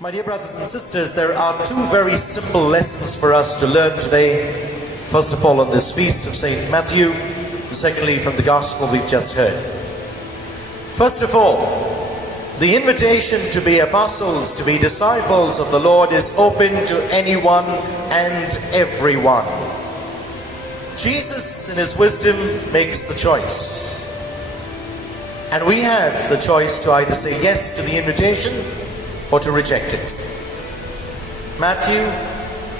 My dear brothers and sisters, there are two very simple lessons for us to learn today. First of all, on this feast of St. Matthew, and secondly, from the gospel we've just heard. First of all, the invitation to be apostles, to be disciples of the Lord is open to anyone and everyone. Jesus, in his wisdom, makes the choice. And we have the choice to either say yes to the invitation or to reject it. Matthew,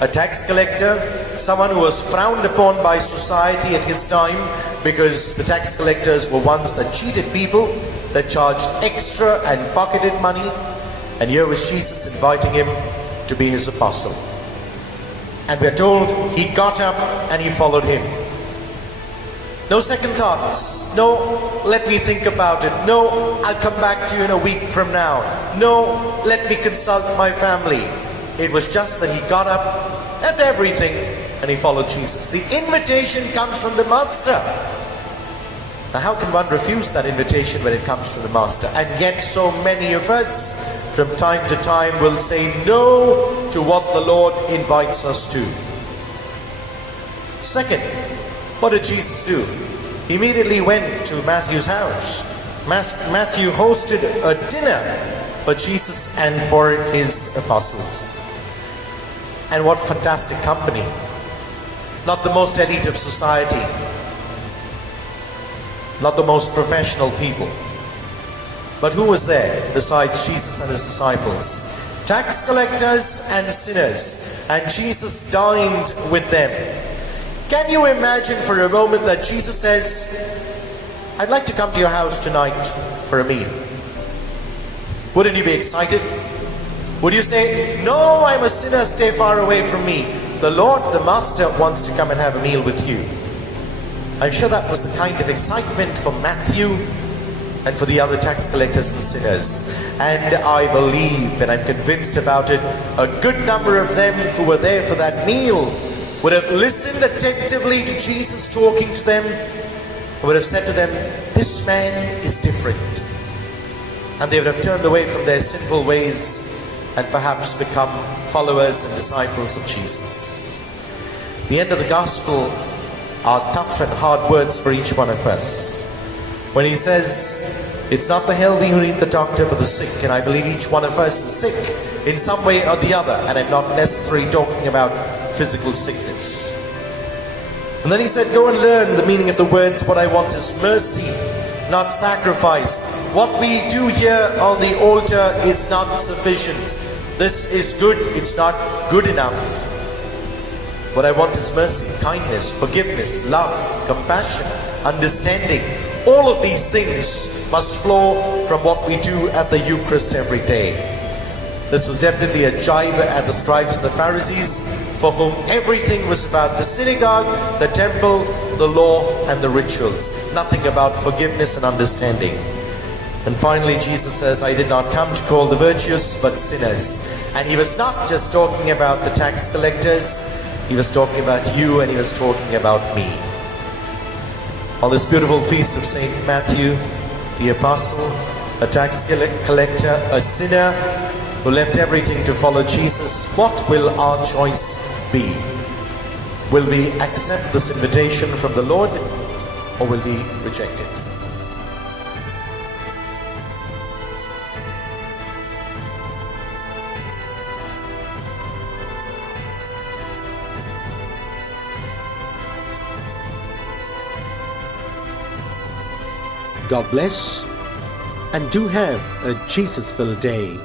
a tax collector, someone who was frowned upon by society at his time because the tax collectors were ones that cheated people, that charged extra and pocketed money. And here was Jesus inviting him to be his apostle. And we're told he got up and he followed him. No second thoughts. No, let me think about it. No, I'll come back to you in a week from now. No, let me consult my family. It was just that he got up, left everything, and he followed Jesus. The invitation comes from the Master. Now, how can one refuse that invitation when it comes from the Master? And yet so many of us, from time to time, will say no to what the Lord invites us to. Second, what did Jesus do? He immediately went to Matthew's house. Matthew hosted a dinner for Jesus and for his apostles. And what fantastic company. Not the most elite of society. Not the most professional people. But who was there besides Jesus and his disciples? Tax collectors and sinners. And Jesus dined with them. Can you imagine for a moment that Jesus says, I'd like to come to your house tonight for a meal? Wouldn't you be excited? Would you say, no, I'm a sinner, stay far away from me. The Lord, the Master, wants to come and have a meal with you. I'm sure that was the kind of excitement for Matthew and for the other tax collectors and sinners. And I believe, and I'm convinced about it, a good number of them who were there for that meal would have listened attentively to Jesus talking to them, and would have said to them, this man is different. And they would have turned away from their sinful ways and perhaps become followers and disciples of Jesus. The end of the gospel are tough and hard words for each one of us. When he says, it's not the healthy who need the doctor but the sick. And I believe each one of us is sick in some way or the other. And I'm not necessarily talking about physical sickness. And then he said, go and learn the meaning of the words, what I want is mercy, not sacrifice. What we do here on the altar is not sufficient. This is good, it's not good enough. What I want is mercy, kindness, forgiveness, love, compassion, understanding. All of these things must flow from what we do at the Eucharist every day. This was definitely a jibe at the scribes and the Pharisees, for whom everything was about the synagogue, the temple, the law, and the rituals. Nothing about forgiveness and understanding. And finally, Jesus says, I did not come to call the virtuous, but sinners. And he was not just talking about the tax collectors, he was talking about you, and he was talking about me. On this beautiful feast of St. Matthew, the apostle, a tax collector, a sinner, who left everything to follow Jesus, what will our choice be? Will we accept this invitation from the Lord, or will we reject it? God bless, and do have a Jesus-filled day.